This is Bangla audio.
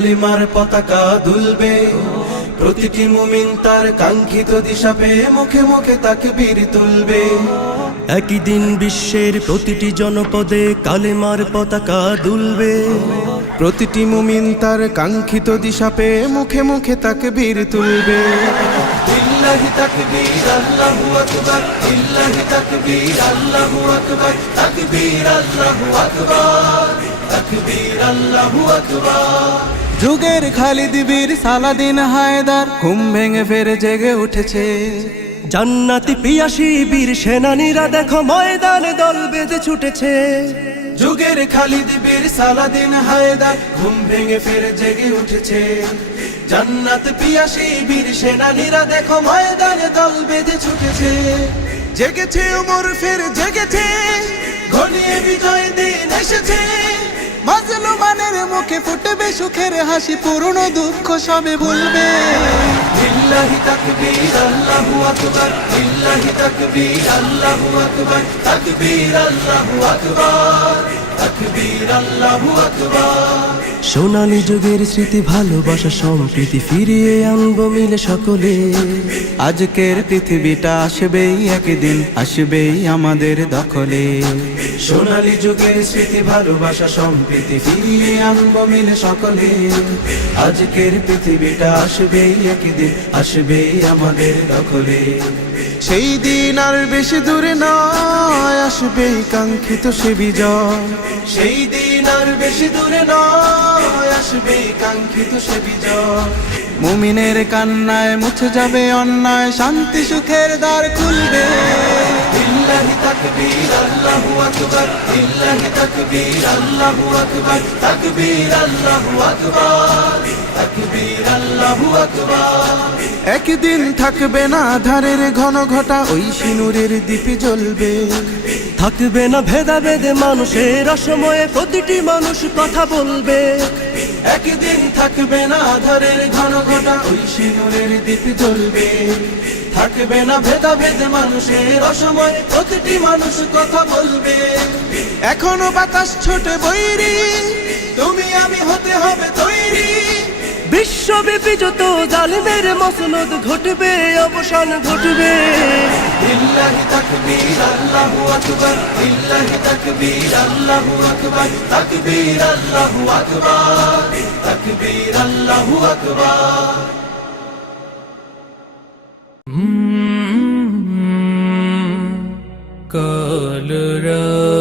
কালিমার পতাকা দুলবে, প্রতিটি মুমিন তার কাঙ্ক্ষিত দিশা পেয়ে মুখে মুখে তাকবীর তুলবে। একই দিন বিশ্বের প্রতিটি জনপদে কালেমার পতাকা দুলবে। প্রতিটি মুমিন তার কাঙ্ক্ষিত দিশা পেয়ে মুখে মুখে তাকবীর তুলবে। লিল্লাহি তাকবীর আল্লাহু আকবার, লিল্লাহি তাকবীর আল্লাহু আকবার, তাকবীর আল্লাহু আকবার, তাকবীর আল্লাহু আকবার। যুগের খালিদ বীর সালাদিন হায়দার ঘুম ভেঙে ফেরে জেগে উঠেছে। জান্নাতি পিয়াসী বীর সেনানীরা দেখো ময়দানে দল বেঁধে ছুটেছে। যুগের খালিদ বীর সালাদিন হায়দার ঘুম ভেঙে ফেরে জেগে উঠেছে। জান্নাত পিয়াসী বীর সেনানীরা দেখো ময়দানে দল বেঁধে ছুটেছে। জেগেছে ওমর ফের জেগেছে, ঘনিয়ে বিজয় দিন এসেছে। মাজলুমানের মুখে ফুটবে সুখের হাসি, পুরনো দুঃখ সবে ভুলবে। লিল্লাহি তাকবীর আল্লাহু আকবার, লিল্লাহি তাকবীর আল্লাহু আকবার, তাকবীর আল্লাহু আকবার, তাকবীর আল্লাহু আকবার। সোনালী যুগের স্মৃতি ভালোবাসা সম্প্রীতি ফিরিয়ে আনবো মিলে সকলে। আজকের পৃথিবীটা আসবেই একদিন, আসবেই আমাদের দখলে। সোনালী যুগের স্মৃতি ভালোবাসা সম্প্রীতি ফিরিয়ে আনবো মিলে সকলে। আজকের পৃথিবীটা আসবেই একদিন, আসবেই আমাদের দখলে। সেই দিন আর বেশি দূরে নয়, আসবেই কাঙ্ক্ষিত সে বিজয়। সেই দিন আর বেশি দূরে নয়, আসবেই কাঙ্ক্ষিত সে বিজয়। মুমিনের কান্নায় মুছে যাবে অন্যায়, শান্তি সুখের দ্বার খুলবে। লিল্লাহি তাকবীর আল্লাহু আকবার, লিল্লাহি তাকবীর আল্লাহু আকবার, তাকবীর আল্লাহু আকবার, তাকবীর আল্লাহু আকবার। একদিন থাকবে না আধারের ঘন ঘটা, ওই সিনুরের দীপে জ্বলবে। থাকবে না ভেদাভেদে মানুষের অসময়ে প্রতিটি মানুষ কথা বলবে। একদিন থাকবে না আধারের ঘন ঘটা, ওই সিনুরের দীপে জ্বলবে। থাকবে না ভেদাভেদ মানুষের অসময়, প্রতিটি মানুষ কথা বলবে। এখনো বাতাস ছোটে বৈরী, তুমি আমি হতে হবে তৈরি। বিশ্বব্যাপী যত জালিমের মসনদ ঘটবে, অবসান ঘটবে। লিল্লাহি তাকবীর আল্লাহু আকবার, লিল্লাহি তাকবীর আল্লাহু আকবার, তাকবীর আল্লাহু আকবার, তাকবীর আল্লাহু আকবার। কা